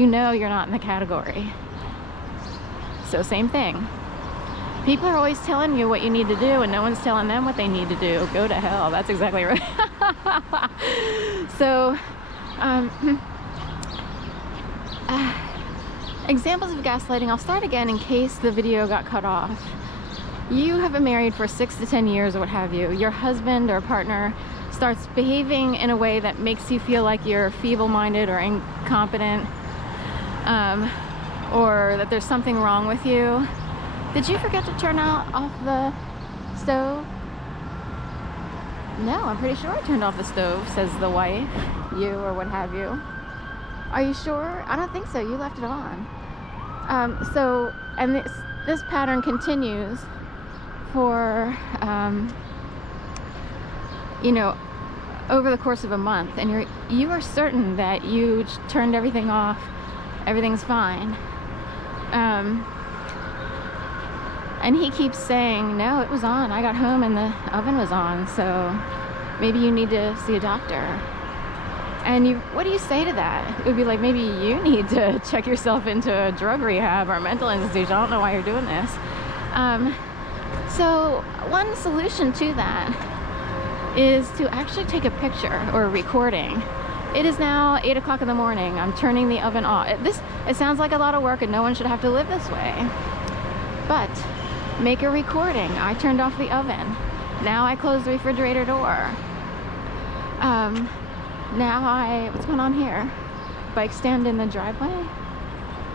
you know you're not in the category. So same thing. People are always telling you what you need to do, and no one's telling them what they need to do. Go to hell. That's exactly right. So, examples of gaslighting. I'll start again in case the video got cut off. You have been married for 6 to 10 years or what have you. Your husband or partner starts behaving in a way that makes you feel like you're feeble-minded or incompetent, or that there's something wrong with you. Did you forget to turn off the stove? No, I'm pretty sure I turned off the stove, says the wife, you, or what have you. Are you sure? I don't think so. You left it on. And this pattern continues for, you know, over the course of a month, and you are certain that you turned everything off, everything's fine. And he keeps saying, no, it was on. I got home and the oven was on, so maybe you need to see a doctor. And what do you say to that? It would be like, maybe you need to check yourself into a drug rehab or a mental institution. I don't know why you're doing this. So one solution to that is to actually take a picture or a recording. It is now 8 o'clock in the morning. I'm turning the oven off. It sounds like a lot of work, and no one should have to live this way. But make a recording. I turned off the oven. Now I closed the refrigerator door. What's going on here? Bike stand in the driveway?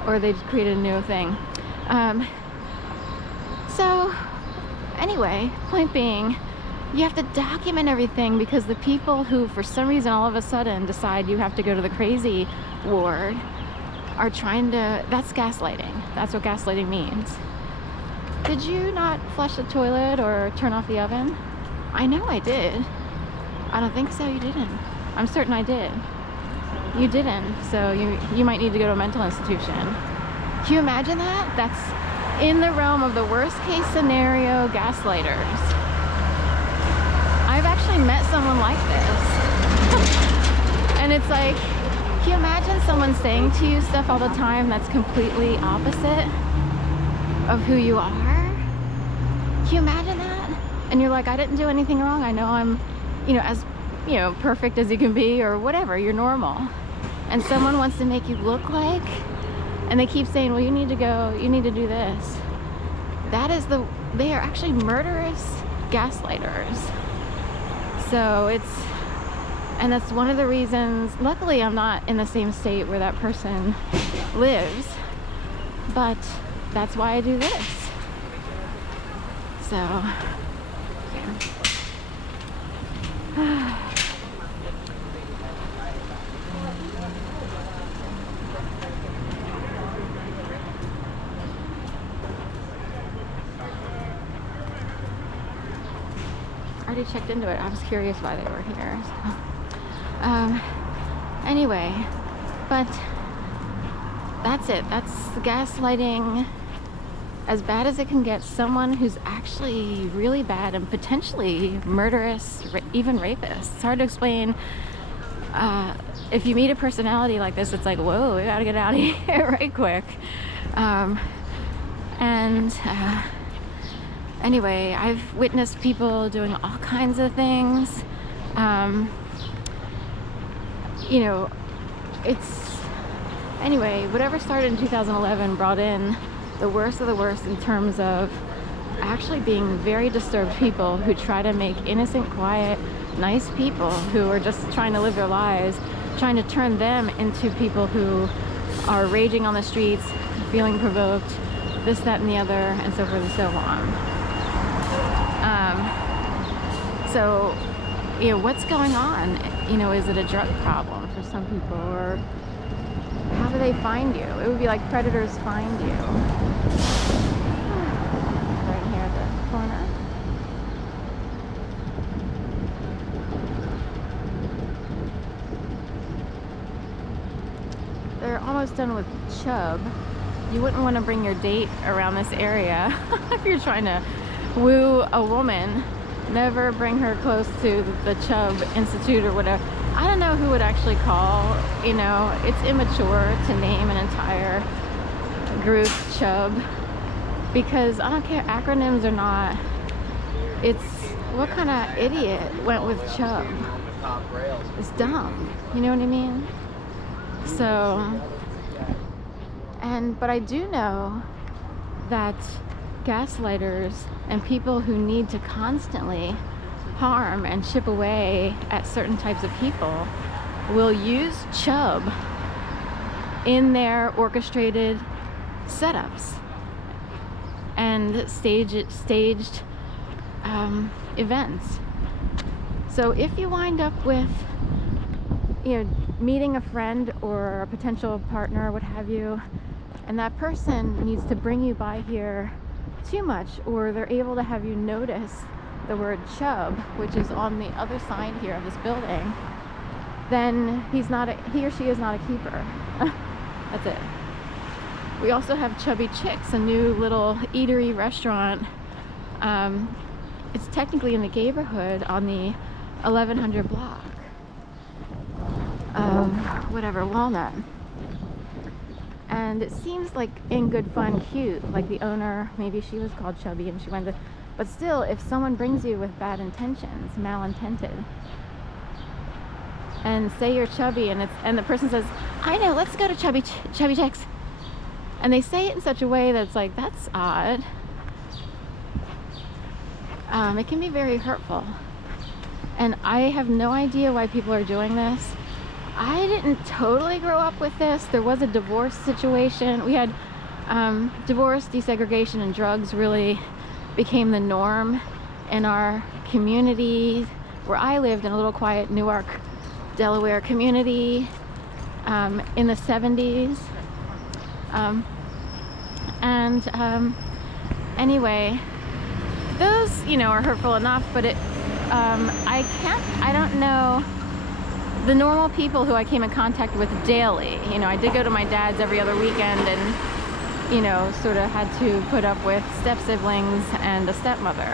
Or they just created a new thing. So anyway, point being, you have to document everything, because the people who for some reason all of a sudden decide you have to go to the crazy ward are trying to, that's gaslighting. That's what gaslighting means. Did you not flush the toilet or turn off the oven? I know I did. I don't think so, you didn't. I'm certain I did. You didn't, so you might need to go to a mental institution. Can you imagine that? That's in the realm of the worst case scenario gaslighters. I've actually met someone like this. And it's like, can you imagine someone saying to you stuff all the time that's completely opposite of who you are? Can you imagine that? And you're like, I didn't do anything wrong. I know I'm, as, perfect as you can be, or whatever, you're normal. And someone wants to make you look like, and they keep saying, well, you need to go, you need to do this. They are actually murderous gaslighters. So and that's one of the reasons, luckily I'm not in the same state where that person lives, but that's why I do this. So, yeah. I already checked into it. I was curious why they were here. So. Anyway, but that's it. That's the gaslighting, as bad as it can get. Someone who's actually really bad and potentially murderous, even rapist. It's hard to explain. If you meet a personality like this, it's like, whoa, we gotta get out of here right quick. Anyway, I've witnessed people doing all kinds of things. Anyway, whatever started in 2011 brought in the worst of the worst in terms of actually being very disturbed people who try to make innocent, quiet, nice people who are just trying to live their lives, trying to turn them into people who are raging on the streets, feeling provoked, this, that, and the other, and so forth and so on. What's going on? Is it a drug problem for some people, or how do they find you? It would be like predators find you. Right here at the corner. They're almost done with Chubb. You wouldn't want to bring your date around this area if you're trying to woo a woman. Never bring her close to the Chubb Institute or whatever. I don't know know who would actually call, you know, it's immature to name an entire group chub, because I don't care, acronyms or not, it's what kind of idiot went with chub? It's dumb, you know what I mean? So, but I do know that gaslighters and people who need to constantly harm and chip away at certain types of people will use chub in their orchestrated setups and staged events. So if you wind up with, you know, meeting a friend or a potential partner, what have you, and that person needs to bring you by here too much, or they're able to have you notice the word chub, which is on the other side here of this building, then he or she is not a keeper. That's it. We also have Chubby Chicks, a new little eatery restaurant. It's technically in the neighborhood on the 1100 block of whatever, Walnut. And it seems like in good fun, cute, like the owner, maybe she was called Chubby and she went to, but still, if someone brings you with bad intentions, malintended, and say you're chubby and the person says, I know, let's go to Chubby Chicks, and they say it in such a way that's like, that's odd, it can be very hurtful. And I have no idea why people are doing this. I didn't totally grow up with this. There was a divorce situation. We had divorce, desegregation, and drugs really became the norm in our community where I lived, in a little quiet Newark, Delaware community in the 70s. Anyway, those, you know, are hurtful enough, but I don't know the normal people who I came in contact with daily. You know, I did go to my dad's every other weekend and, you know, sort of had to put up with step siblings and a stepmother.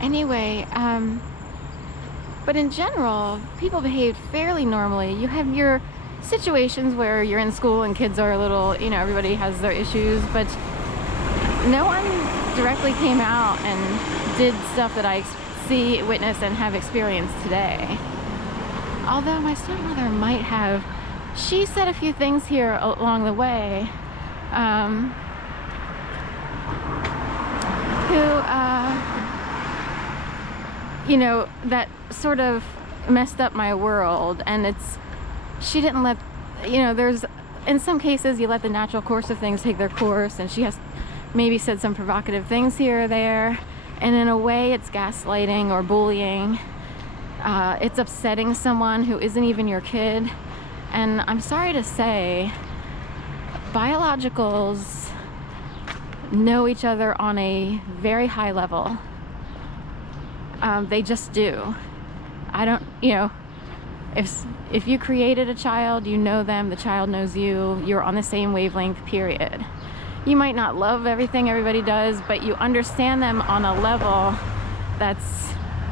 Anyway, but in general, people behave fairly normally. You have your situations where you're in school and kids are a little, you know, everybody has their issues, but no one directly came out and did stuff that I see, witness, and have experienced today. Although my stepmother might have. She said a few things here along the way, you know, that sort of messed up my world. And she didn't let, you know, there's, in some cases you let the natural course of things take their course, and she has maybe said some provocative things here or there, and in a way it's gaslighting or bullying. It's upsetting someone who isn't even your kid. And I'm sorry to say, biologicals know each other on a very high level. They just do. I don't, you know, if you created a child, you know them, the child knows you, you're on the same wavelength, period. You might not love everything everybody does, but you understand them on a level that's